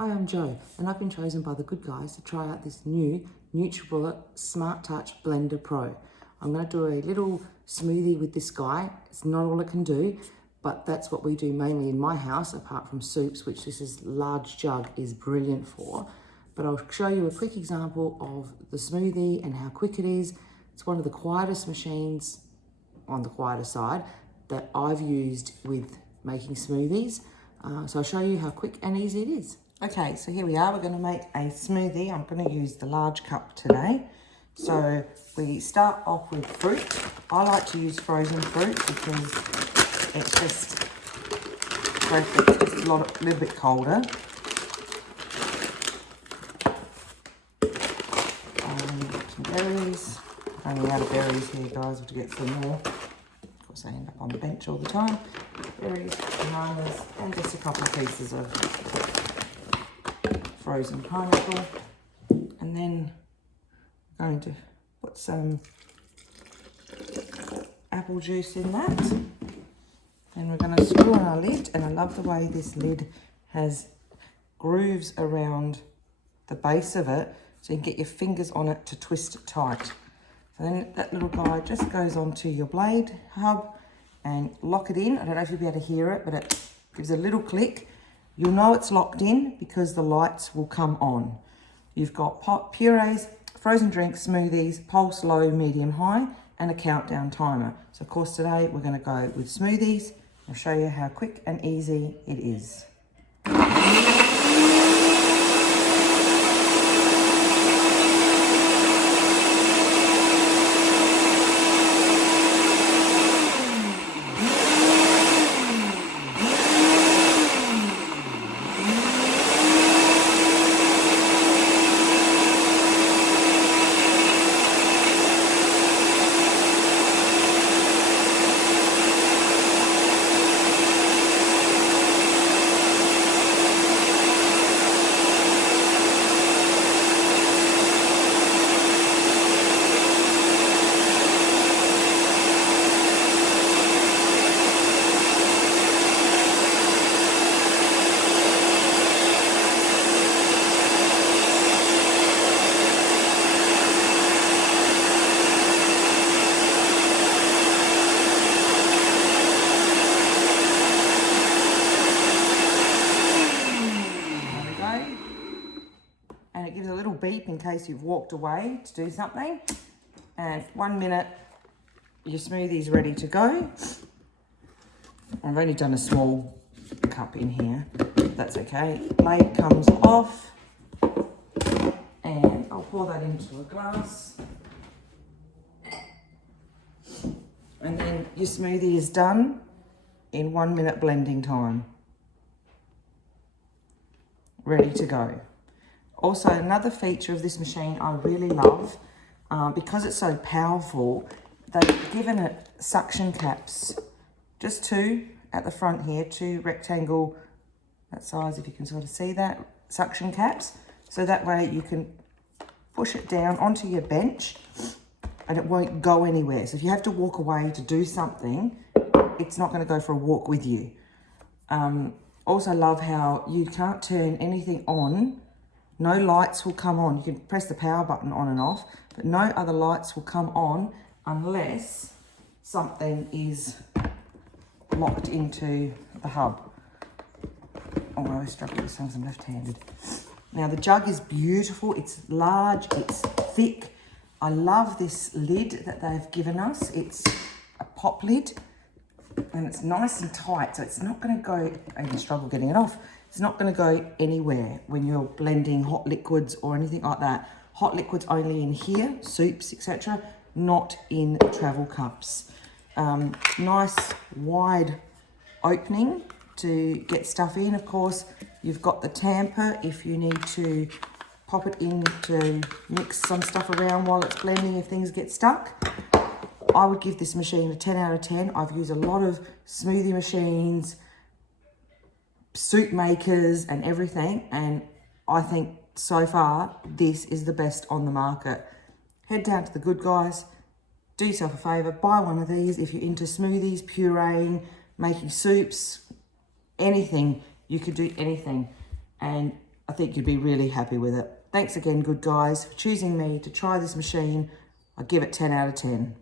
Hi, I'm Jo, and I've been chosen by the good guys to try out this new NutriBullet Smart Touch Blender Pro. I'm going to do a little smoothie with this guy. It's not all it can do, but that's what we do mainly in my house, apart from soups, which this large jug is brilliant for. But I'll show you a quick example of the smoothie and how quick it is. It's one of the quietest machines, on the quieter side, that I've used with making smoothies. So I'll show you how quick and easy it is. Okay, so here we are. We're going to make a smoothie. I'm going to use the large cup today. So we start off with fruit. I like to use frozen fruit because it's just perfect. It's just a little bit colder. Some berries. Running out of berries here, guys. I have to get some more. Of course, I end up on the bench all the time. Berries, bananas, and just a couple of pieces of frozen pineapple. And then I'm going to put some apple juice in that. Then we're going to screw on our lid, and I love the way this lid has grooves around the base of it, so you can get your fingers on it to twist it tight. So then that little guy just goes onto your blade hub and lock it in. I don't know if you'll be able to hear it, but it gives a little click. You'll know it's locked in because the lights will come on. You've got purees, frozen drinks, smoothies, pulse low, medium, high, and a countdown timer. So of course today we're going to go with smoothies. I'll show you how quick and easy it is. And it gives a little beep in case you've walked away to do something. And 1 minute, your smoothie's ready to go. I've only done a small cup in here. That's okay. Blade comes off. And I'll pour that into a glass. And then your smoothie is done in 1 minute blending time. Ready to go. Also, another feature of this machine I really love, because it's so powerful, they've given it suction caps. Just two at the front here, two rectangle, that size, if you can sort of see that, suction caps. So that way you can push it down onto your bench and it won't go anywhere. So if you have to walk away to do something, it's not going to go for a walk with you. Also love how you can't turn anything on. No lights will come on. You can press the power button on and off, but no other lights will come on unless something is locked into the hub. Oh, I always struggle with this because I'm left-handed. Now the jug is beautiful. It's large, it's thick. I love this lid that they've given us. It's a pop lid and it's nice and tight, so it's not going to go, I even struggle getting it off. It's not going to go anywhere when you're blending hot liquids or anything like that. Hot liquids only in here, soups, etc., not in travel cups. Nice wide opening to get stuff in. Of course, you've got the tamper if you need to pop it in to mix some stuff around while it's blending if things get stuck. I would give this machine a 10 out of 10. I've used a lot of smoothie machines, soup makers and everything, and I think so far this is the best on the market. Head down to the good guys, do yourself a favor, buy one of these if you're into smoothies, pureeing, making soups, anything. You could do anything, and I think you'd be really happy with it. Thanks again, good guys, for choosing me to try this machine. I give it 10 out of 10.